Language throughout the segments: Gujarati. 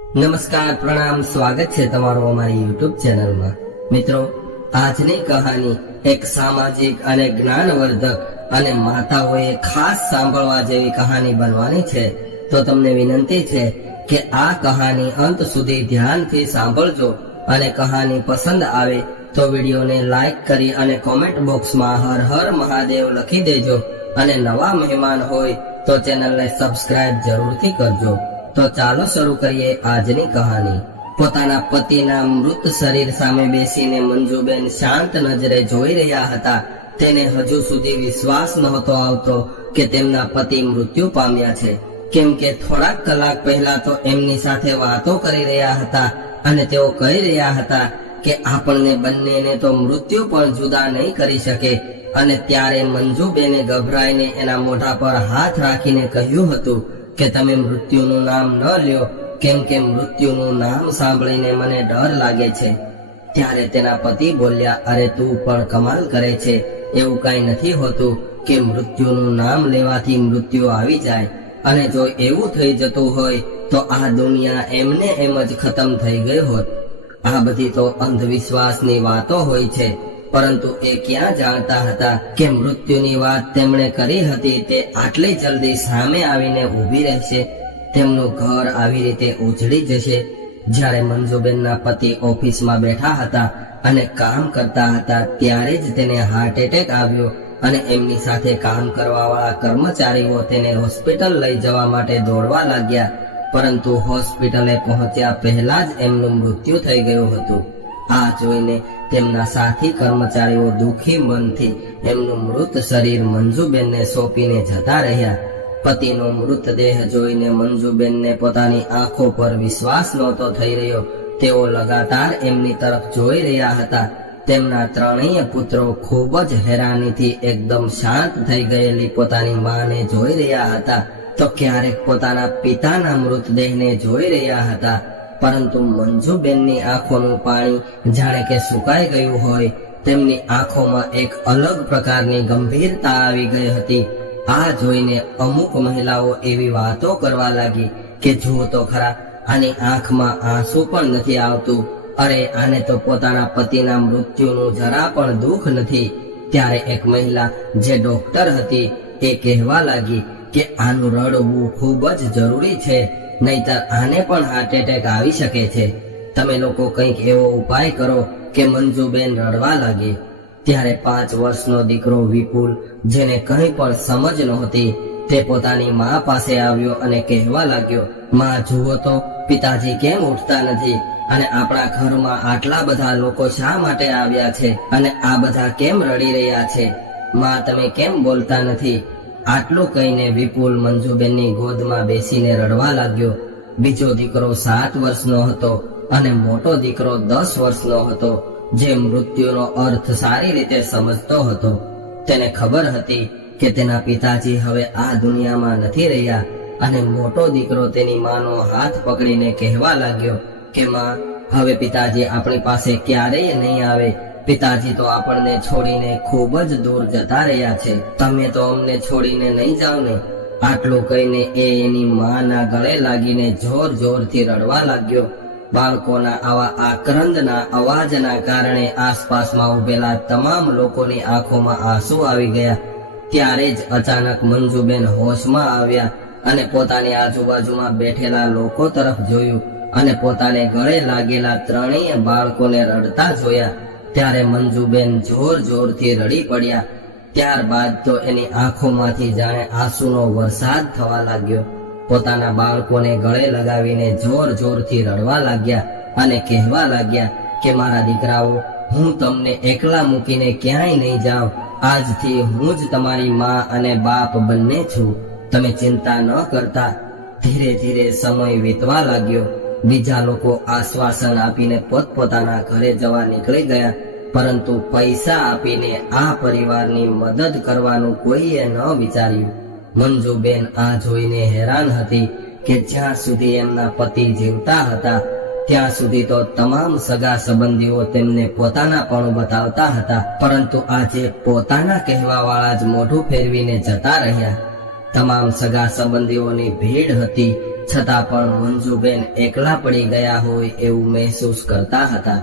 નમસ્કાર, પ્રણામ, સ્વાગત છે તમારું અમારી યુટ્યુબ ચેનલમાં। મિત્રો, આજની કહાની એક સામાજિક અને જ્ઞાનવર્ધક અને માતાઓએ ખાસ સાંભળવા જેવી કહાની બનવાની છે। તો તમને વિનંતી છે કે આ કહાની અંત સુધી ધ્યાનથી સાંભળજો અને કહાની પસંદ આવે તો વિડીયોને લાઈક કરી અને કોમેન્ટ બોક્સમાં હર હર મહાદેવ લખી દેજો અને નવા મહેમાન હોય તો ચેનલને સબસ્ક્રાઇબ જરૂરથી કરજો। તો ચાલો શરૂ કરીએ આજની કહાની। પોતાના પતિના મૃત શરીર સામે બેસીને મંજુબેન શાંત નજરે જોઈ રહ્યા હતા। તેને હજુ સુધી વિશ્વાસ નહોતો આવતો કે તેમના પતિ મૃત્યુ પામ્યા છે, કેમ કે થોડાક કલાક પહેલા તો એમની સાથે વાતો કરી રહ્યા હતા અને તેઓ કહી રહ્યા હતા કે આપણને બંનેને તો મૃત્યુ પણ જુદા નહીં કરી શકે। અને ત્યારે મંજુબેને ગભરાઈને એના મોઢા પર હાથ રાખીને કહ્યું હતું કે તમે મૃત્યુનું નામ ન લ્યો, કેમ કે મૃત્યુનું નામ સાંભળીને મને ડર લાગે છે। ત્યારે તેના પતિ બોલ્યા, અરે તું પણ કમાલ કરે છે, એવું કઈ નથી હોતું કે મૃત્યુનું નામ લેવાથી મૃત્યુ આવી જાય, અને જો એવું થઈ જતું હોય તો આ દુનિયા એમને એમ જ ખતમ થઈ ગઈ હોત। આ બધી તો અંધવિશ્વાસની વાતો હોય છે, પરંતુ એ ક્યાં જાણતા હતા કે મૃત્યુની વાત તેમણે કરી હતી તે આટલી જલ્દી સામે આવીને ઊભી રહેશે, તેમનું ઘર આવી રીતે ઉજળી જશે। જ્યારે મંજુબેનના પતિ ઓફિસમાં બેઠા હતા અને કામ કરતા હતા ત્યારે જ તેને હાર્ટ એટેક આવ્યો અને એમની સાથે કામ કરવાવાળા કર્મચારીઓ તેને હોસ્પિટલ લઈ જવા માટે દોડવા લાગ્યા, પરંતુ હોસ્પિટલે પહોંચ્યા પહેલા જ એમનું મૃત્યુ થઈ ગયું હતું। આ જોઈને તેમના સાથી કર્મચારીઓ દુઃખી મનથી એમનું મૃત શરીર મંજુબેનને સોંપીને જતા રહ્યા। પતિનો મૃતદેહ જોઈને મંજુબેનને પોતાની આંખો પર વિશ્વાસ નહોતો થઈ રહ્યો। તેઓ લગાતાર એમની તરફ જોઈ રહ્યા હતા। તેમના ત્રણેય પુત્રો ખૂબ જ હેરાનીથી એકદમ શાંત થઈ ગયેલી પોતાની માને જોઈ રહ્યા હતા, તો ક્યારેક પોતાના પિતાના મૃતદેહને જોઈ રહ્યા હતા, પરંતુ મંજુબેનની આંખોનું પાણી જાણે કે સુકાઈ ગયું હોય। તેમની આંખોમાં એક અલગ પ્રકારની ગંભીરતા આવી ગઈ હતી। આ જોઈને અમુક મહિલાઓ એવી વાતો કરવા લાગી કે જુઓ તો ખરા, આની આંખમાં આંસુ પણ નથી આવતું, અરે આને તો પોતાના પતિના મૃત્યુનું જરા પણ દુઃખ નથી। ત્યારે એક મહિલા જે ડોક્ટર હતી એ કહેવા લાગી કે આનું રડવું ખૂબ જ જરૂરી છે, નહીતર આને પણ હાર્ટ એટેક આવી શકે છે। તમે લોકો કંઈક એવો ઉપાય કરો કે મંજુબેન રડવા લાગી। ત્યારે 5 વર્ષનો દીકરો વિપુલ, જેને કંઈ પણ સમજ નહોતી, તે પોતાની મા પાસે આવ્યો અને કહેવા લાગ્યો, માં જુઓ તો પિતાજી કેમ ઉઠતા નથી, અને આપણા ઘરમાં આટલા બધા લોકો શા માટે આવ્યા છે, અને આ બધા કેમ રડી રહ્યા છે? માં તમે કેમ બોલતા નથી? આટલું કહીને વિપુલ મંજુબેનની ગોદમાં બેસીને રડવા લાગ્યો। બીજો દીકરો 7 વર્ષનો હતો અને મોટો દીકરો 10 વર્ષનો હતો, જે મૃત્યુનો અર્થ સારી રીતે સમજતો હતો। તેને ખબર હતી કે તેના પિતાજી હવે આ દુનિયામાં નથી રહ્યા, અને મોટો દીકરો તેની માનો હાથ પકડીને કહેવા લાગ્યો કે માં, હવે પિતાજી આપણી પાસે ક્યારેય નહીં આવે। પિતાજી તો આપણને છોડીને ખૂબ જ દૂર જતા રહ્યા છે, તમે તો અમને છોડીને નહીં જાઓ ને। આટલું કહીને એ એની માના ગળે લાગીને જોર જોરથી રડવા લાગ્યો। બાળકોના આવા આક્રંદના અવાજના કારણે આસપાસમાં ઉભેલા તમામ લોકોની આંખોમાં આંસુ આવી ગયા। ત્યારે જ અચાનક મંજુબેન હોશમાં આવ્યા અને પોતાની આજુબાજુમાં બેઠેલા લોકો તરફ જોયું અને પોતાને ગળે લાગેલા ત્રણેય બાળકોને રડતા જોયા। ત્યારે મંજુબેન જોર જોરથી રડી પડ્યા। ત્યારબાદ તો એની આંખોમાંથી જાણે આંસુનો વરસાદ થવા લાગ્યો। પોતાના બાળકોને ગળે લગાવીને જોર જોરથી રડવા લાગ્યા અને કહેવા લાગ્યા કે મારા દીકરાઓ, હું તમને એકલા મૂકીને ક્યાંય નહીં જાઉં। આજથી હું જ તમારી માં અને બાપ બંને છું, તમે ચિંતા ન કરતા। ધીરે ધીરે સમય વીતવા લાગ્યો। બીજા લોકો આશ્વાસન આપીને પોતપોતાના ઘરે જવા નીકળી ગયા, પરંતુ પૈસા આપીને આ પરિવારની મદદ કરવાનું કોઈએ ન વિચાર્યું। મંજુબેન આ જોઈને હેરાન હતી કે જ્યાં સુધી એમના પતિ જીવતા હતા ત્યાં સુધી તો તમામ સગા સંબંધીઓ તેમને પોતાનાપણું બતાવતા હતા, પરંતુ આજે પોતાના કહેવાવાળા જ મોઢું ફેરવીને જતા રહ્યા। તમામ સગા સંબંધીઓની ભીડ હતી, છતાં પણ મંજુબેન એકલા પડી ગયા હોય એવું મહેસૂસ કરતા હતા.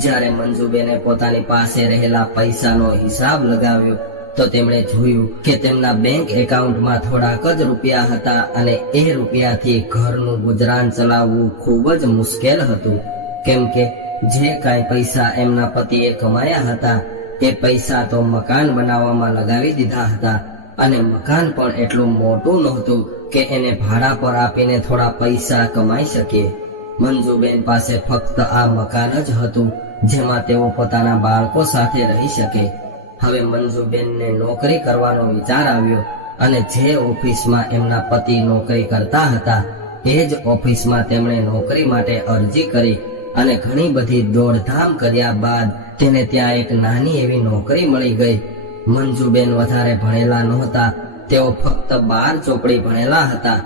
જ્યારે મંજુબેને પોતાની પાસે રહેલા પૈસાનો હિસાબ લગાવ્યો તો તેમણે જોયું કે તેમના બેંક એકાઉન્ટમાં થોડાક જ રૂપિયા હતા અને એ રૂપિયાથી ઘરનું ગુજરાન ચલાવવું ખૂબ જ મુશ્કેલ હતું. કેમ કે જે કાંઈ પૈસા એમના પતિએ કમાયા હતા એ પૈસા તો મકાન બનાવવામાં લગાવી દીધા હતા અને મકાન પણ એટલું મોટું નહોતું કે એને ભાડા પર આપીને થોડા પૈસા કમાઈ શકે. મંજુબેન પાસે ફક્ત આ મકાન જ હતું જેમાં તેઓ પોતાના બાળકો સાથે રહી શકે. હવે મંજુબેનને નોકરી કરવાનો વિચાર આવ્યો અને જે ઓફિસમાં એમના પતિ નોકરી કરતા હતા એ જ ઓફિસમાં તેમણે નોકરી માટે અરજી કરી અને ઘણી બધી દોડધામ કર્યા બાદ તેને ત્યાં એક નાની એવી નોકરી મળી ગઈ. મંજુબેન વધારે ભણેલા નહોતા, તેઓ ફક્ત 12 ચોપડી ભણેલા હતા.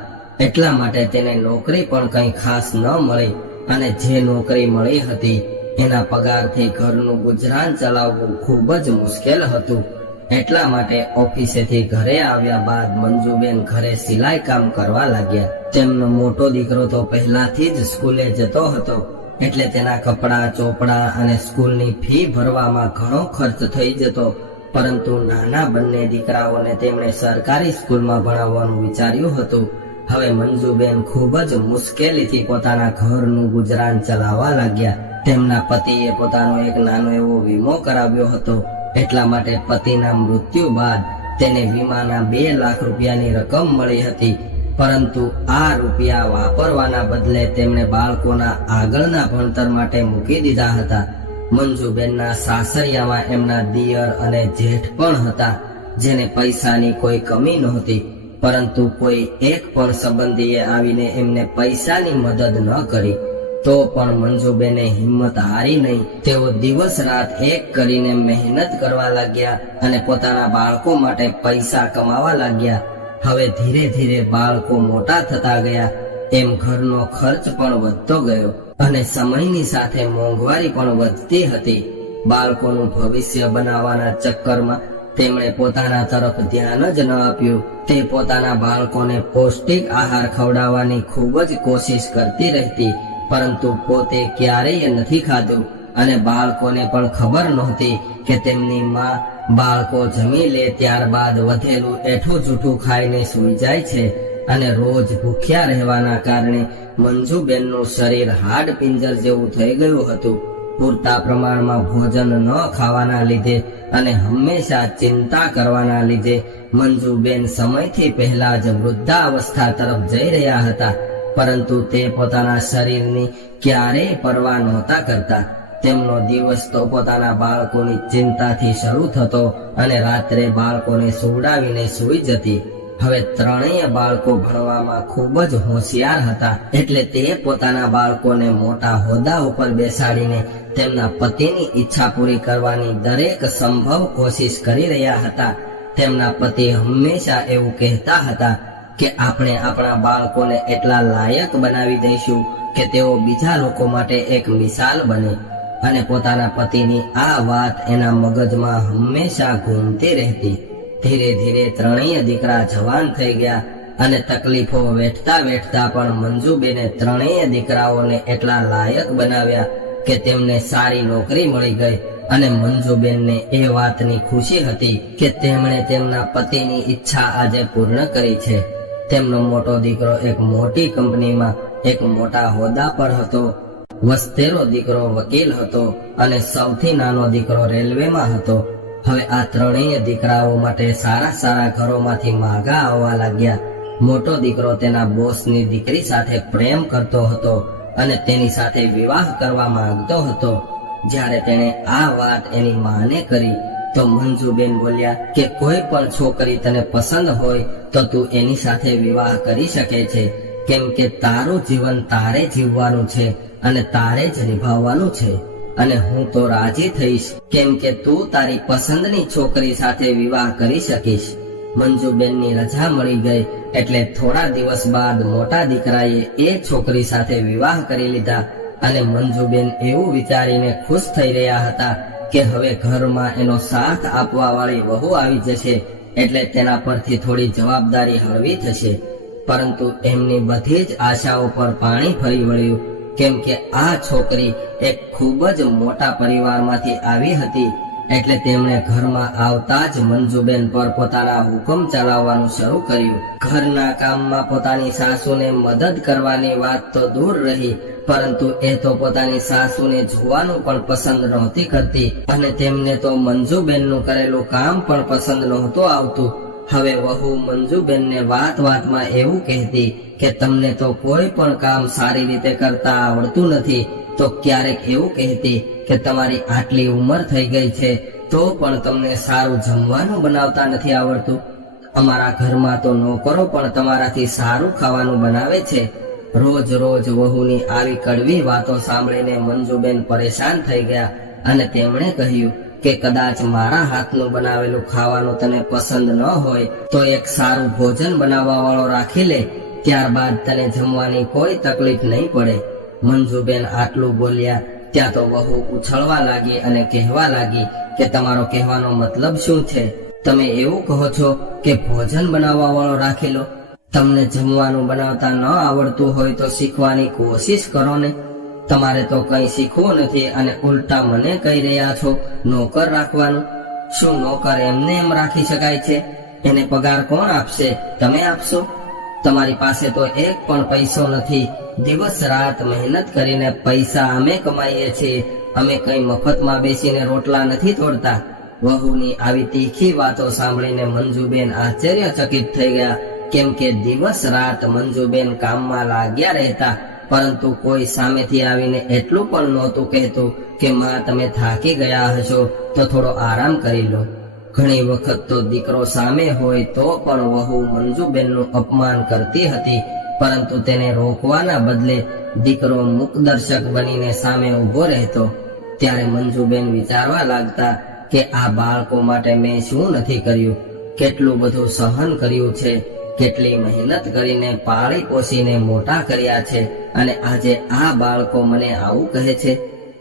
એટલા માટે તેને નોકરી પણ કંઈ ખાસ ન મળી અને જે નોકરી મળી હતી એના પગારથી ઘરનું ગુજરાન ચલાવવું ખૂબ જ મુશ્કેલ હતું. એટલા માટે ઓફિસેથી ઘરે આવ્યા બાદ મંજુબેન ઘરે સિલાઈ કામ કરવા લાગ્યા. તેમનો મોટો દીકરો તો પહેલાથી જ સ્કૂલે જતો હતો એટલે તેના કપડાં, ચોપડા અને સ્કૂલની ફી ભરવામાં ઘણો ખર્ચ થઈ જતો. પરંતુ નાના બંને દીકરાઓને તેમણે સરકારી સ્કૂલમાં ભણાવવાનું વિચાર્યું હતું. હવે મંજુબેન ખૂબ જ મુશ્કેલીથી પોતાના ઘરનું ગુજરાન ચલાવવા લાગ્યા. તેમના પતિએ પોતાનો એક નાનો એવો વીમો કરાવ્યો હતો. એટલા માટે પતિના મૃત્યુ બાદ તેને વીમાના 2 લાખ રૂપિયાની રકમ મળી હતી. પરંતુ આ રૂપિયા વાપરવાના બદલે તેમણે બાળકોના આગળના ભણતર માટે મૂકી દીધા હતા. મંજુબેનના સાસરિયામાં એમના દિયર અને જેઠ પણ હતા જેને પૈસાની કોઈ કમી નહોતી, પરંતુ કોઈ એક પણ સંબંધીએ આવીને એમને પૈસાની મદદ ન કરી. તો પણ મંજુબેને હિંમત હારી નહીં. તેઓ દિવસ રાત એક કરીને મહેનત કરવા લાગ્યા અને પોતાના બાળકો માટે પૈસા કમાવા લાગ્યા. હવે ધીરે ધીરે બાળકો મોટા થતા ગયા એમ ઘરનો ખર્ચ પણ વધતો ગયો અને સમયની સાથે મોંઘવારી પણ વધતી હતી. બાળકોનું ભવિષ્ય બનાવવાના ચક્કરમાં તેમણે પોતાના તરફ ધ્યાન જ ન આપ્યું. તે પોતાના બાળકોને પૌષ્ટિક આહાર ખવડાવવાની ખૂબ જ કોશિશ કરતી રહેતી, પરંતુ પોતે ક્યારેય નથી ખાધું અને બાળકોને પણ ખબર નહોતી કે તેમની માં બાળકો જમી લે ત્યારબાદ વધેલું એઠું જૂઠું ખાઈને સૂઈ જાય છે. અને રોજ ભૂખ્યા રહેવાના કારણે મંજુબેનનું શરીર હાડ પિંજર જેવું થઈ ગયું હતું. પૂરતા પ્રમાણમાં ભોજન ન ખાવાના લીધે અને હંમેશા ચિંતા કરવાના લીધે મંજુબેન સમયથી પહેલા જ વૃદ્ધાવસ્થા તરફ જઈ રહ્યા હતા. પરંતુ તે પોતાના શરીરની ક્યારેય પરવા નહોતા કરતા. તેમનો દિવસ તો પોતાના બાળકોની ચિંતાથી શરૂ થતો અને રાત્રે બાળકોને સુવડાવીને સૂઈ જતી. હવે ત્રણેય બાળકો ભણવામાં ખૂબ જ હોશિયાર હતા એટલે તે પોતાના બાળકોને મોટા હોદ્દા ઉપર બેસાડીને તેમના પતિની ઈચ્છા પૂરી કરવાની દરેક સંભવ કોશિશ કરી રહ્યા હતા. તેમના પતિ હંમેશા એવું કહેતા હતા કે આપણે આપણા બાળકોને એટલા લાયક બનાવી દઈશું કે તેઓ બીજા લોકો માટે એક મિસાલ બને. અને પોતાના પતિની આ વાત એના મગજમાં હંમેશા ઘૂમતી રહેતી. ધીરે ધીરે ત્રણેય દીકરા જવાન થઈ ગયા અને તકલીફો વેઠતા વેઠતા પણ મંજુબેને ત્રણેય દીકરાઓને એટલા લાયક બનાવ્યા કે તેમને સારી નોકરી મળી ગઈ. અને મંજુબેનને એ વાતની ખુશી હતી કે તેમણે તેમના પતિની ઈચ્છા આજે પૂર્ણ કરી છે. તેમનો મોટો દીકરો એક મોટી કંપનીમાં એક મોટા હોદ્દા પર હતો. વસ્તેરો દીકરો વકીલ હતો અને સૌથી નાનો દીકરો રેલવેમાં હતો. હવે આ ત્રણેય દીકરાઓ માટે સારા સારા ઘરોમાંથી માગા આવવા લાગ્યા. મોટો દીકરો તેના બોસની દીકરી સાથે પ્રેમ કરતો હતો અને તેની સાથે વિવાહ કરવા માંગતો હતો. જ્યારે તેણે આ વાત એની માને કરી તો મંજુબેન બોલ્યા કે કોઈ પણ છોકરી તને પસંદ હોય તો તું એની સાથે વિવાહ કરી શકે છે, કેમ કે તારું જીવન તારે જીવવાનું છે અને તારે જ નિભાવવાનું છે. અને હું તો રાજી થઈશ કેમ કે તું તારી પસંદની છોકરી સાથે વિવાહ કરી શકીશ. મંજુબેનની રજા મળી ગઈ એટલે થોડા દિવસ બાદ મોટા દીકરાએ એ છોકરી સાથે વિવાહ કરી લીધા. અને મંજુબેન એવું વિચારીને ખુશ થઈ રહ્યા હતા કે હવે ઘરમાં એનો સાથ આપવા વાળી વહુ આવી જશે એટલે તેના પરથી થોડી જવાબદારી હળવી થશે. પરંતુ એમની બધી જ આશાઓ પર પાણી ફરી વળ્યું, કેમ કે આ છોકરી એક ખૂબ જ મોટા પરિવારમાંથી આવી હતી, એટલે તેમણે ઘરમાં આવતા જ મંજુબેન પર પોતાના હુકમ ચલાવવાનું શરૂ કર્યું. ઘરના કામમાં પોતાની સાસુને મદદ કરવાની વાત તો દૂર રહી, પરંતુ એ તો પોતાની સાસુને જોવાનું પણ પસંદ નહોતી કરતી અને તેમને તો મંજુબેનનું કરેલું કામ પણ પસંદ નહોતું આવતું. હવે વહુ મંજુબેનને વાત વાતમાં એવું કહેતી કે તમને તો કોઈ પણ કામ સારી રીતે કરતા આવડતું નથી, તો ક્યારેક એવું કહેતી કે તમારી આટલી ઉંમર થઈ ગઈ છે તો પણ તમને સારું જમવાનું બનાવતા નથી આવડતું. અમારા ઘરમાં તો નોકરો પણ તમારાથી સારું ખાવાનું બનાવે છે. રોજ રોજ વહુની આવી કડવી વાતો સાંભળીને મંજુબેન પરેશાન થઈ ગયા અને તેમણે કહ્યું કે કદાચ મારા હાથનું બનાવેલું ખાવાનું તને પસંદ ન હોય તો એક સારું ભોજન બનાવવા વાળો રાખી લે, ત્યારબાદ તને જમવાની કોઈ તકલીફ નહીં પડે. મંજુબેન આટલું બોલ્યા ત્યાં તો વહુ ઉછળવા લાગી અને કહેવા લાગી કે તમારો કહેવાનો મતલબ શું છે? તમે એવું કહો છો કે ભોજન બનાવવા વાળો રાખી લો? તમને જમવાનું બનાવતા ન આવડતું હોય તો શીખવાની કોશિશ કરો ને. તમારે તો કંઈ શીખવું નથી અને ઉલટા મને કહી રહ્યા છો નોકર રાખવાનું. શું નોકર એમને એમ રાખી શકાય છે? એને પગાર કોણ આપશે? તમે આપશો? તમારી પાસે તો એક પણ પૈસો નથી. દિવસ રાત મહેનત કરીને પૈસા અમે કમાઈએ છીએ, અમે કઈ મફતમાં બેસીને રોટલા નથી તોડતા. વહુની આવી તીખી વાતો સાંભળીને મંજુબેન આશ્ચર્યચકિત થઈ ગયા, કેમ કે દિવસ રાત મંજુબેન કામમાં લાગ્યા રહેતા, પરંતુ કોઈ સામેથી આવીને એટલું પણ નહોતું કહેતું કે માં તમે થાકી ગયા હશો તો થોડો આરામ કરી લો. ઘણી વખત તો દીકરો સામે હોય તો પણ વહુ મંજુબેનનું અપમાન કરતી હતી, પરંતુ તેને રોકવાના બદલે દીકરો મુખદર્શક બનીને સામે ઊભો રહેતો. ત્યારે મંજુબેન વિચારવા લાગતા કે આ બાળકો માટે મેં શું નથી કર્યું, કેટલું બધું સહન કર્યું છે, કેટલી મહેનત કરીને પાળી પોષીને મોટા કર્યા છે અને આજે આ બાળકો મને આવું કહે છે.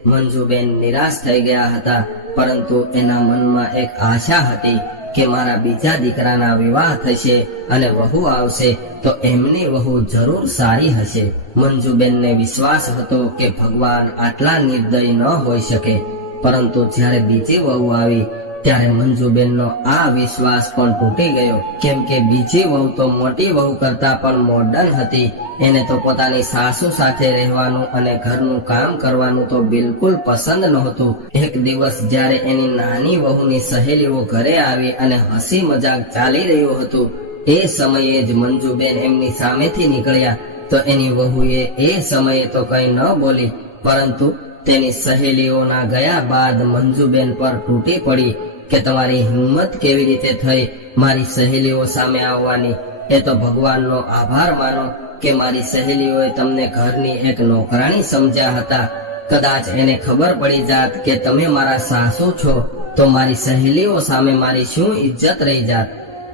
મંજુબેન નિરાશ થઈ ગયા હતા, પરંતુ એના મનમાં એક આશા હતી કે મારા બીજા દીકરાના વિવાહ થશે અને વહુ આવશે તો એમની વહુ જરૂર સારી હશે. મંજુબેનને વિશ્વાસ હતો કે ભગવાન આટલા નિર્દય ન હોઈ શકે, પરંતુ જ્યારે બીજી વહુ આવી ત્યારે મંજુબેનનો આ વિશ્વાસ પણ તૂટી ગયો, કેમ કે બીજી વહુ તો મોટી વહુ કરતા પણ મોડર્ન હતી. એને તો પોતાની સાસુ સાથે રહેવાનું અને ઘરનું કામ કરવાનું તો બિલકુલ પસંદ નહોતું. એક દિવસ જ્યારે એની નાની વહુની સહેલીઓ ઘરે આવી અને હસી મજાક ચાલી રહ્યું હતું, એ સમયે જ મંજુબેન એમની સામેથી નીકળ્યા તો એની વહુએ એ સમયે તો કંઈ ન બોલી, પરંતુ તેની સહેલીઓના ગયા બાદ મંજુબેન પર તૂટી પડી કે તમારી હિંમત કેવી રીતે થઈ મારી સહેલીઓ સામે આવવાની? એ તો ભગવાનનો આભાર માનો કે મારી સહેલીઓએ તમને ઘરની એક નોકરાણી સમજ્યા હતા. કદાચ એને ખબર પડી જાત કે તમે મારા સાસુ છો તો મારી સહેલીઓ સામે મારી શું ઇજ્જત રહી જાત.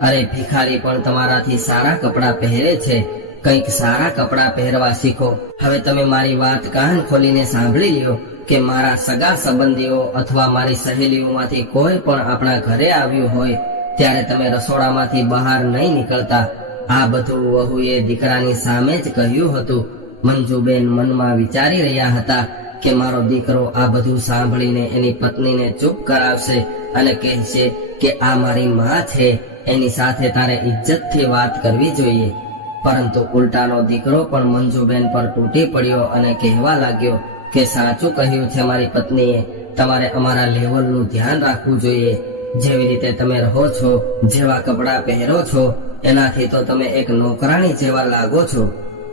અરે ભિખારી પણ તમારાથી સારા કપડાં પહેરે છે, કંઈક સારા કપડાં પહેરવા શીખો. હવે તમે મારી વાત કાન ખોલીને સાંભળી લ્યો કે મારા સગા સંબંધીઓ અથવા મારી સહેલીઓમાંથી કોઈ પણ આપણા ઘરે આવ્યું હોય ત્યારે તમે રસોડામાંથી બહાર નહીં નીકળતા. આ બધું વહુએ દીકરાની સામે જ કહ્યું હતું. મંજુબેન મનમાં વિચારી રહ્યા હતા કે મારો દીકરો આ બધું સાંભળીને એની પત્નીને ચૂપ કરાવશે અને કહેશે કે આ મારી માં છે, એની સાથે તારે ઇજ્જતથી વાત કરવી જોઈએ. પરંતુ ઉલટાનો દીકરો પણ મંજુબેન પર તૂટી પડ્યો અને કહેવા લાગ્યો કે સાચું કહ્યું છે મારી પત્નીએ, તમારે અમારા લેવલનું ધ્યાન રાખવું જોઈએ. જેવી રીતે તમે રહો છો, જેવા કપડાં પહેરો છો, એનાથી તો તમે એક નોકરાણી જેવા લાગો છો.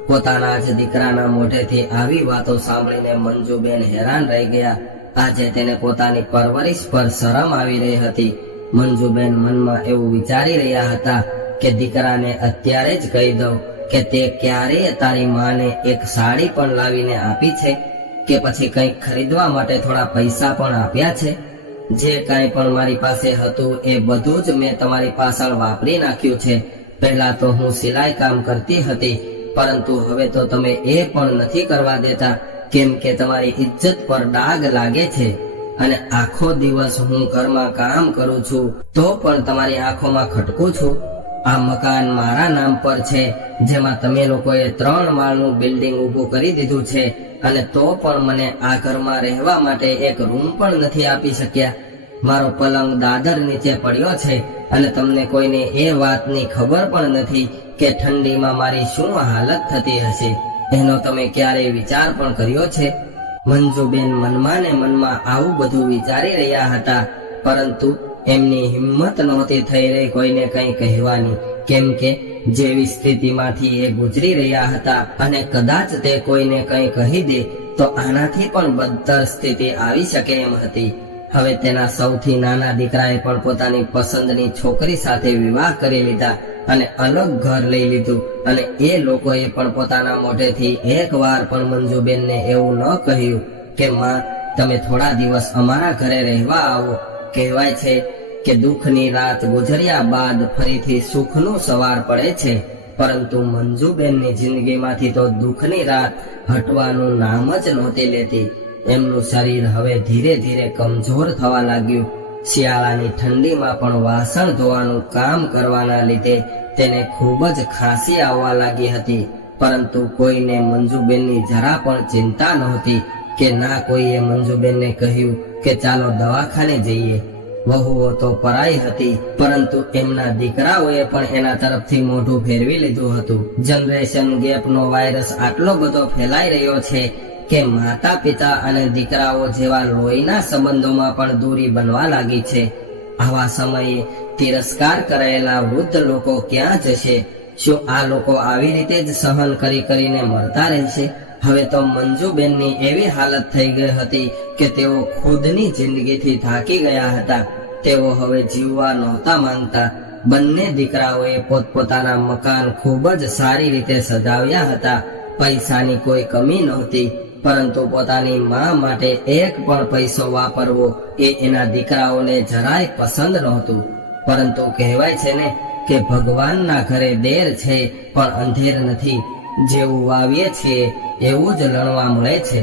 પોતાના જ દીકરાના મોઢેથી આવી વાતો સાંભળીને મંજુબેન હેરાન રહી ગયા. આજે તેને પોતાની પરવરિશ પર શરમ આવી રહી હતી. મંજુબેન મનમાં એવું વિચારી રહ્યા હતા કે દીકરાને અત્યારે જ કહી દઉં કે તે ક્યારેય તારી માને એક સાડી પણ લાવીને આપી છે કે પછી કંઈક ખરીદવા માટે થોડા પૈસા પણ આપ્યા છે? જે કાંઈ પણ મારી પાસે હતું એ બધું જ મેં તમારી પાછળ વાપરી નાખ્યું છે. પહેલા તો હું સિલાઈ કામ કરતી હતી, પરંતુ હવે તો તમે એ પણ નથી કરવા દેતા, કેમ કે તમારી ઇજ્જત પર ડાઘ લાગે છે. અને આખો દિવસ હું ઘરમાં કામ કરું છું તો પણ તમારી આંખોમાં ખટકું છું. આ મકાન મારા નામ પર છે, જેમાં તમે લોકોએ 3 માળનું બિલ્ડિંગ ઊભું કરી દીધું છે, અને તો પણ મને આ ઘરમાં રહેવા માટે એક રૂમ પણ નથી આપી શક્યા. મારો પલંગ દાદર નીચે પડ્યો છે, અને તમને કોઈને એ વાતની ખબર પણ નથી કે ઠંડીમાં મારી શું હાલત થતી હશે. એનો તમે ક્યારેય વિચાર પણ કર્યો છે? મંજુબેન મનમાં ને મનમાં આવું બધું વિચારી રહ્યા હતા, પરંતુ એમની હિંમત નહોતી થઈ રહી કોઈને કંઈ કહેવાની, કેમ કે જેવી સ્થિતિમાંથી એ ગુજરી રહ્યા હતા, અને કદાચ તે કોઈને કંઈ કહી દે તો આનાથી પણ બદતર સ્થિતિ આવી શકે એમ હતી. હવે તેના સૌથી નાના દીકરાએ પણ પોતાની પસંદની છોકરી સાથે વિવાહ કરી લીધા અને અલગ ઘર લઈ લીધું, અને એ લોકોએ પણ પોતાના મોઢેથી એક વાર પણ મંજુબેનને એવું ન કહ્યું કે માં, તમે થોડા દિવસ અમારા ઘરે રહેવા આવો. કહેવાય છે કે દુઃખની રાત ગુજર્યા બાદ ફરીથી સુખનું સવાર પડે છે, પરંતુ મંજુબેનની જિંદગીમાંથી તો દુઃખની રાત હટવાનું નામ જ નહોતી લેતી. એમનું શરીર હવે ધીરે ધીરે કમજોર થવા લાગ્યું. શિયાળાની ઠંડીમાં પણ વાસણ ધોવાનું કામ કરવાના લીધે તેને ખૂબ જ ખાંસી આવવા લાગી હતી, પરંતુ કોઈને મંજુબેનની જરા પણ ચિંતા નહોતી કે ના કોઈએ મંજુબેનને કહ્યું કે ચાલો દવાખાને જઈએ. વહુઓ તો પરાઈ હતી, પરંતુ એમના દીકરાઓએ પણ એના તરફથી મોઢું ફેરવી લીધું હતું. જનરેશન ગેપનો વાયરસ આટલો બધો ફેલાઈ રહ્યો છે કે માતા પિતા અને દીકરાઓ જેવા લોહીના સંબંધોમાં પણ દૂરી બનવા લાગી છે. આવા સમયે તિરસ્કાર કરાયેલા વૃદ્ધ લોકો ક્યાં જશે? શું આ લોકો આવી રીતે જ સહન કરીને મરતા રહેશે? હવે તો મંજુબેનની એવી હાલત થઈ ગઈ હતી કે તેઓ ખુદની જિંદગીથી થાકી ગયા હતા. તેઓ હવે જીવવા નહોતા માંગતા. બંને દીકરાઓએ પોતપોતાના મકાન ખૂબ જ સારી રીતે સજાવ્યા હતા. પૈસાની કોઈ કમી નહોતી, પરંતુ પોતાની મા માટે એક પણ પૈસો વાપરવો એ એના દીકરાઓને જરાય પસંદ નહોતું. પરંતુ કહેવાય છે ને કે ભગવાનના ઘરે દેર છે પણ અંધેર નથી. જેવું વાવીએ છીએ એવું જ લણવા મળે છે.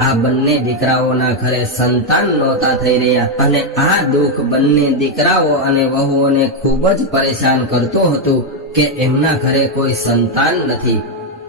આ બંને દીકરાઓના ઘરે સંતાન નહોતા થઈ રહ્યા, અને આ દુઃખ બંને દીકરાઓ અને વહુઓને ખૂબ જ પરેશાન કરતું હતું કે એમના ઘરે કોઈ સંતાન નથી.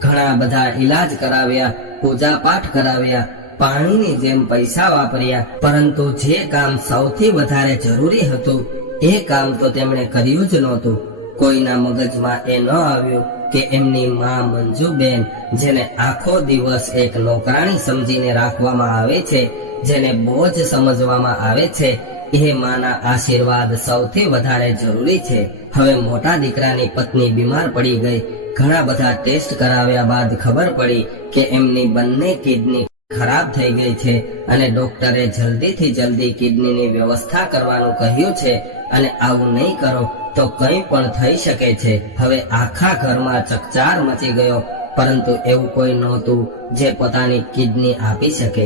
ઘણા બધા ઈલાજ કરાવ્યા, પૂજા પાઠ કરાવ્યા, પાણીની જેમ પૈસા વાપર્યા, પરંતુ જે કામ સૌથી વધારે જરૂરી હતું એ કામ તો તેમણે કર્યું જ નહોતું. કોઈના મગજમાં એ ન આવ્યું કે એમની માં મંજુબેન, જેને આખો દિવસ એક નોકરાણી સમજીને રાખવામાં આવે છે, જેને બોજ સમજવામાં આવે છે, એ માના આશીર્વાદ સૌથી વધારે જરૂરી છે. હવે મોટા દીકરાની પત્ની બીમાર પડી ગઈ. ઘણા બધા ટેસ્ટ કરાવ્યા બાદ ખબર પડી કે એમની બંને કિડની ખરાબ થઈ ગઈ છે, અને ડોક્ટરે જલ્દીથી જલ્દી કિડનીની વ્યવસ્થા કરવાનું કહ્યું છે, અને આવું નહીં કરો તો કંઈ પણ થઈ શકે છે. હવે આખા ઘરમાં ચકચાર મચી ગયો, પરંતુ એવું કોઈ નહોતું જે પોતાની કિડની આપી શકે.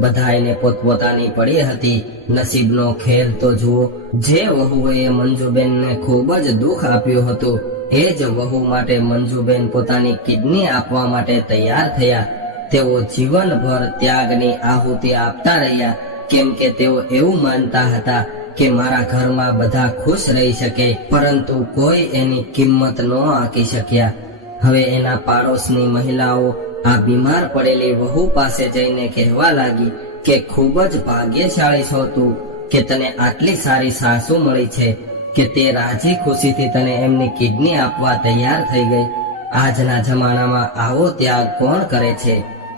બધાયને પોતપોતાની પડી હતી. નસીબનો ખેલ તો જુઓ. જે વહુએ મંજુબેનને ખૂબ જ દુઃખ આપ્યું હતું, એ જ વહુ માટે મંજુબેન પોતાની કિડની આપવા માટે તૈયાર થયા. તેઓ જીવનભર ત્યાગની આહુતિ આપતા રહ્યા, કેમ કે તેઓ એવું માનતા હતા કે મારા ઘરમાં બધા ખુશ રહી શકે, પરંતુ કોઈ એની કિંમત ન આંકી શક્યા. હવે એના પાડોશની મહિલાઓ આ બીમાર પડેલી વહુ પાસે જઈને કહેવા લાગી કે ખૂબ જ ભાગ્યશાળી છો તું, કે તને આટલી સારી સાસુ મળી છે કે તે રાજી ખુશીથી તને એમની કિડની આપવા તૈયાર થઈ ગઈ. આજના જમાનામાં આવો ત્યાગ કોણ કરે છે?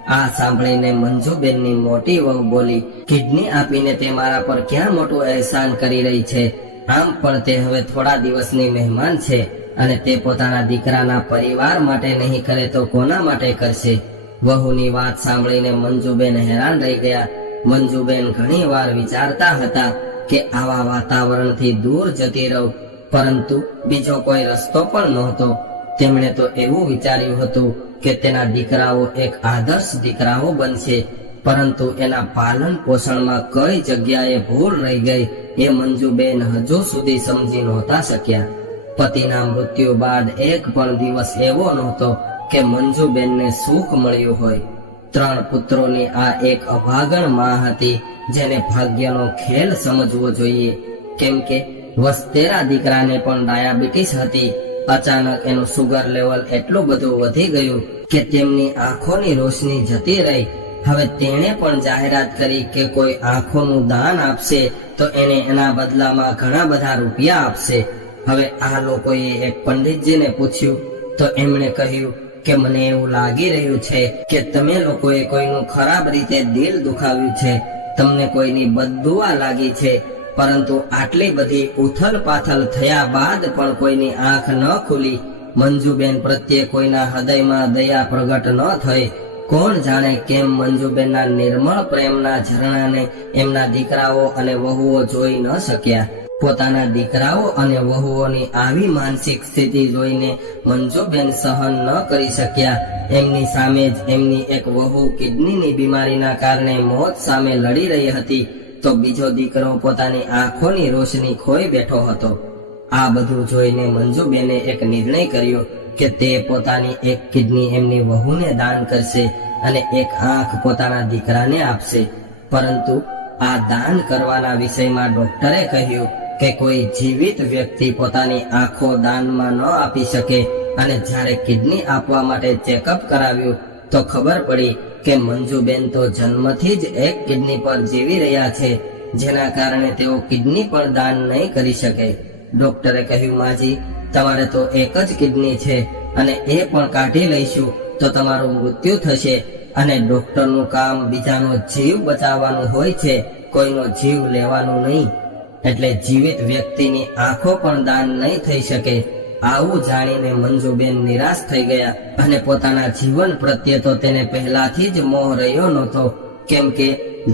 આ સાંભળીને મંજુબેનની મોટી વહુ બોલી, કિડની આપીને તે મારા પર ક્યાં મોટું અહેસાન કરી રહી છે? આમ પણ તે હવે થોડા દિવસની મહેમાન છે, અને તે પોતાના દીકરાના પરિવાર માટે નહીં કરે તો કોના માટે કરશે? વહુની વાત સાંભળીને મંજુબેન હેરાન રહી ગયા. મંજુબેન ઘણી વાર વિચારતા હતા કે આવા વાતાવરણથી દૂર જતી રહું, પરંતુ બીજો કોઈ રસ્તો પણ નહોતો. તેમણે તો એવું વિચાર્યું હતું કે તેના દીકરાઓ એક આદર્શ દીકરાઓ બનશે, પરંતુ એના પાલન પોષણમાં કઈ જગ્યાએ ભૂલ રહી ગઈ એ મંજુબેન હજુ સુધી સમજી નહોતા શક્યા. પતિના મૃત્યુ બાદ એક પણ દિવસ એવો નહોતો કે મંજુબેનને સુખ મળ્યું હોય. 3 પુત્રોની આ એક અભાગણ માં હતી, જેને ભાગ્યનો ખેલ સમજવો જોઈએ, કેમ કે વસ્તેરા દીકરાને પણ ડાયાબિટીસ હતી. અચાનક એનું સુગર લેવલ એટલું બધું વધી ગયું કે તેમની આંખોની રોશની જતી રહી. હવે તેણે પણ જાહેરાત કરી કે કોઈ આંખોનું દાન આપશે તો એને એના બદલામાં ઘણા બધા રૂપિયા આપશે. હવે આ લોકોએ એક પંડિતજીને પૂછ્યું તો એમણે કહ્યું કે મને એવું લાગી રહ્યું છે કે તમે લોકોએ કોઈનું ખરાબ રીતે દિલ દુખાવ્યું છે, તમને કોઈની બદદુઆ લાગી છે. પરંતુ આટલી બધી ઉથલ પાથલ થયા બાદ પણ કોઈની આંખ ન ખુલી. મંજુબેન પ્રત્યે કોઈના હૃદયમાં દયા પ્રગટ ન થઈ. કોણ જાણે કેમ મંજુબેનના નિર્મળ પ્રેમના ઝરણાને એમના દીકરાઓ અને વહુઓ જોઈ ન શક્યા. પોતાના દીકરાઓ અને વહુઓની આવી માનસિક સ્થિતિ જોઈને મંજુબેન સહન ન કરી શક્યા. એમની સામે જ એમની એક વહુ કિડનીની બીમારીના કારણે મોત સામે લડી રહી હતી, તો બીજો દીકરો પોતાની આંખોની રોશની ખોઈ બેઠો હતો. આ બધું જોઈને મંજુબેને એક નિર્ણય કર્યો કે તે પોતાની એક કિડની એમની વહુને દાન કરશે અને એક આંખ પોતાના દીકરાને આપશે. પરંતુ આ દાન કરવાના વિષયમાં ડોક્ટરે કહ્યું કે કોઈ જીવિત વ્યક્તિ પોતાની આંખો દાનમાં ન આપી શકે. અને જ્યારે કિડની આપવા માટે ચેકઅપ કરાવ્યું તો ખબર પડી કે મંજુબેન તો જન્મથી જ એક કિડની પર જીવી રહ્યા છે, જેના કારણે તેઓ કિડની પણ દાન નહીં કરી શકે. ડોક્ટરે કહ્યું, માજી, તમારે તો એક જ કિડની છે અને એ પણ કાઢી લઈશું તો તમારું મૃત્યુ થશે. અને ડોક્ટરનું કામ બીજાનો જીવ બચાવવાનું હોય છે, કોઈનો જીવ લેવાનું નહીં. એટલે જીવિત વ્યક્તિની આંખો પણ દાન નહીં થઈ શકે. આવું જાણીને મંજુબેન નિરાશ થઈ ગયા અને પોતાના જીવન પ્રત્યે તો તેને પહેલાથી જ મોહ રહ્યો નહોતો, કેમ કે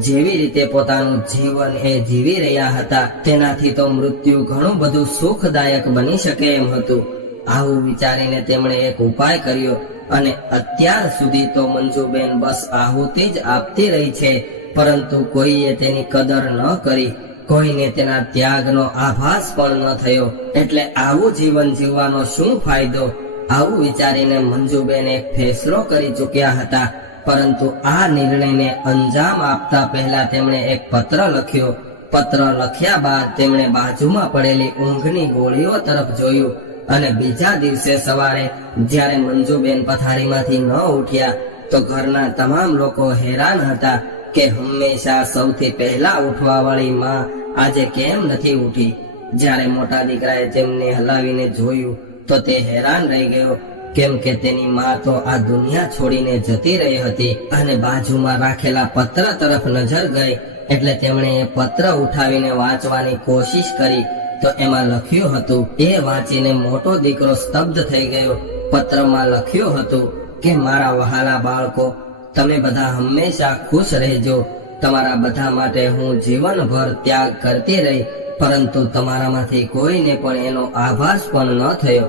જેવી રીતે પોતાનું જીવન એ જીવી રહ્યા હતા તેનાથી તો મૃત્યુ ઘણું બધું સુખદાયક બની શકે એમ હતું. આવું વિચારીને તેમણે એક ઉપાય કર્યો અને અત્યાર સુધી તો મંજુબેન બસ આહુતિ જ આપતી રહી છે, પરંતુ કોઈએ તેની કદર ન કરી, કોઈને તેના ત્યાગનો આભાસ પણ ન થયો. એટલે આવું જીવન જીવવાનો શું ફાયદો? આવું વિચારીને મંજુબેન એક ફેસલો કરી ચૂક્યા હતા. પરંતુ આ નિર્ણયને અંજામ આપતા પહેલા તેમણે એક પત્ર લખ્યો. પત્ર લખ્યા બાદ તેમણે બાજુમાં પડેલી ઊંઘની ગોળીઓ તરફ જોયું અને બીજા દિવસે સવારે જ્યારે મંજુબેન પથારીમાંથી ન ઉઠ્યા તો ઘરના તમામ લોકો હેરાન હતા કે હંમેશા સૌથી પહેલા ઉઠવા વાળી માં આજે કેમ નથી ઉઠી. જ્યારે મોટા દીકરાએ તેમને હલાવીને જોયું તો તે હેરાન રહી ગયો, કેમ કે તેની માં તો આ દુનિયા છોડીને જતી રહી હતી. અને બાજુમાં રાખેલા પત્ર તરફ નજર ગઈ એટલે તેમણે એ પત્ર ઉઠાવીને વાંચવાની કોશિશ કરી તો એમાં લખ્યું હતું. એ વાંચીને મોટો દીકરો સ્તબ્ધ થઈ ગયો. પત્રમાં લખ્યું હતું કે મારા વહાલા બાળકો, તમે બધા હંમેશા ખુશ રહેજો. તમારા બધા માટે હું જીવનભર ત્યાગ કરતી રહી, પરંતુ તમારામાંથી કોઈને પણ એનો આભાસ પણ ન થયો.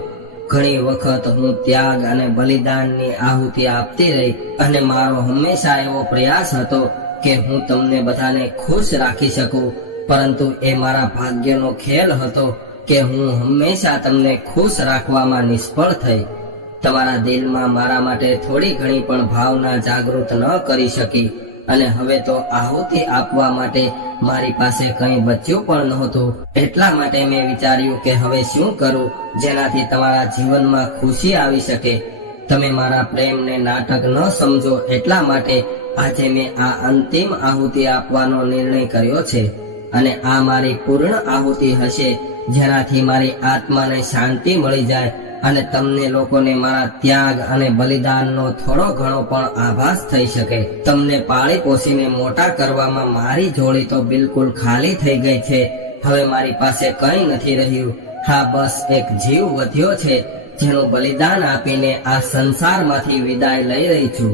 ઘણી વખત હું ત્યાગ અને બલિદાનની આહુતિ આપતી રહી અને મારો હંમેશા એવો પ્રયાસ હતો કે હું તમને બધાને ખુશ રાખી શકું, પરંતુ એ મારા ભાગ્યનો ખેલ હતો કે હું હંમેશા તમને ખુશ રાખવામાં નિષ્ફળ થઈ. તમારા દિલમાં મારા માટે થોડી ઘણી પણ ભાવના જાગૃત ન કરી શકી અને હવે તો આહુતિ આપવા માટે મારી પાસે કંઈ બચ્યું પણ નહોતું. એટલા માટે મેં વિચાર્યું કે હવે શું કરું જેનાથી તમારા જીવનમાં ખુશી આવી શકે. તમે મારા પ્રેમને નાટક ન સમજો, એટલા માટે આજે મેં આ અંતિમ આહુતિ આપવાનો નિર્ણય કર્યો છે. અને આ મારી પૂર્ણ આહુતિ હશે, જેનાથી મારી આત્માને શાંતિ મળી જાય અને તમને લોકોને મારા ત્યાગ અને બલિદાનનો થોડો ઘણો પણ આભાસ થઈ શકે. તમને પાળી પોષીને મોટા કરવામાં મારી જોડી તો બિલકુલ ખાલી થઈ ગઈ છે. હવે મારી પાસે કંઈ નથી રહ્યું. હા, બસ એક જીવ વધ્યો છે જેનું બલિદાન આપીને આ સંસારમાંથી વિદાય લઈ રહી છું.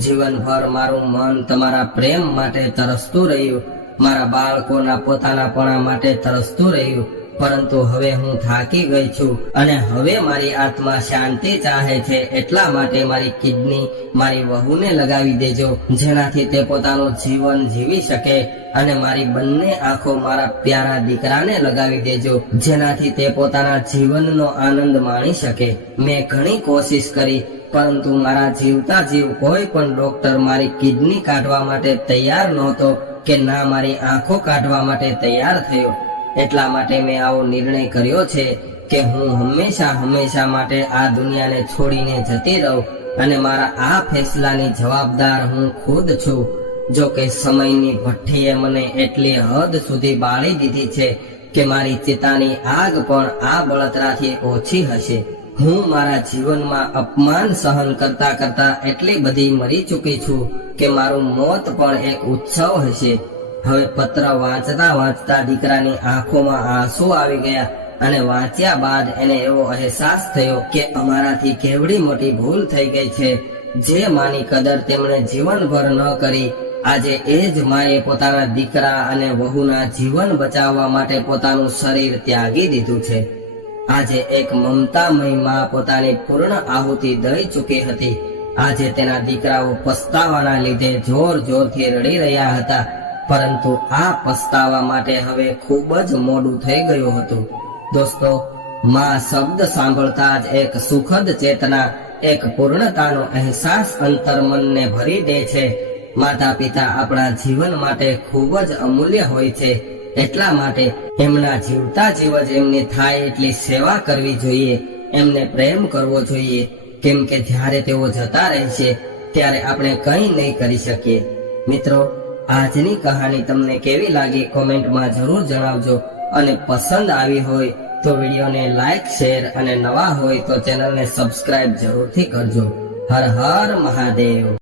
જીવનભર મારું મન તમારા પ્રેમ માટે તરસતું રહ્યું, મારા બાળકોના પોતાનાપણા માટે તરસતું રહ્યું, પરંતુ હવે હું થાકી ગઈ છું અને હવે મારી આત્મા શાંતિ ચાહે છે. એટલા માટે મારી કિડની મારી વહુને લગાવી દેજો, જેનાથી તે પોતાનું જીવન જીવી શકે, અને મારી બંને આંખો મારા પ્યારા દીકરાને લગાવી દેજો, જેનાથી તે પોતાના જીવનનો આનંદ માણી શકે. મેં ઘણી કોશિશ કરી, પરંતુ મારા જીવતા જીવ કોઈ પણ ડોક્ટર મારી કિડની કાઢવા માટે તૈયાર નહોતો કે ના મારી આંખો કાઢવા માટે તૈયાર થયો. એટલા માટે મેં આવો નિર્ણય કર્યો છે કે હું હંમેશા માટે આ દુનિયાને છોડીને જતી રહું અને મારા આ ફેસલાની જવાબદાર હું ખુદ છું. જો કે સમયની ભઠ્ઠીએ મને એટલી હદ સુધી બાળી દીધી છે કે મારી ચિતાની આગ પણ આ બળતરાથી ઓછી હશે. હું મારા જીવનમાં અપમાન સહન કરતા એટલી બધી મરી ચૂકી છું કે મારું મોત પણ એક ઉત્સવ હશે. હવે પત્ર વાંચતા દીકરાની આંખોમાં આંસુ આવી ગયા અને વાંચ્યા બાદ એને એવો અહેસાસ થયો કે અમારાથી કેવડી મોટી ભૂલ થઈ ગઈ છે. જે માની કદર તેમણે જીવનભર ન કરી, આજે એ જ માએ પોતાના દીકરા અને વહુના જીવન બચાવવા માટે પોતાનું શરીર ત્યાગી દીધું છે. આજે એક મમતામય માં પોતાની પૂર્ણ આહુતિ દઈ ચૂકી હતી. આજે તેના દીકરાઓ પસ્તાવાના લીધે જોરથી રડી રહ્યા હતા, પરંતુ આ પસ્તાવા માટે હવે ખૂબ જ મોડું થઈ ગયું હતું. દોસ્તો, માં શબ્દ સાંભળતા જ એક સુખદ ચેતના, એક પૂર્ણતાનો અહેસાસ અંતર્મનને ભરી દે છે. માતા પિતા આપણા જીવન માટે ખૂબ જ અમૂલ્ય હોય છે. એટલા માટે એમના જીવતા જીવ જ એમની થાય એટલી સેવા કરવી જોઈએ, એમને પ્રેમ કરવો જોઈએ. કેમ કે જ્યારે તેઓ જતા રહેશે ત્યારે આપણે કંઈ નહીં કરી શકીએ. મિત્રો, આજની કહાની તમને કેવી લાગી કોમેન્ટમાં જરૂર જણાવજો, અને પસંદ આવી હોય તો વિડીયોને લાઈક, શેર અને નવા હોય તો ચેનલને સબસ્ક્રાઇબ જરૂરથી કરજો. હર હર મહાદેવ.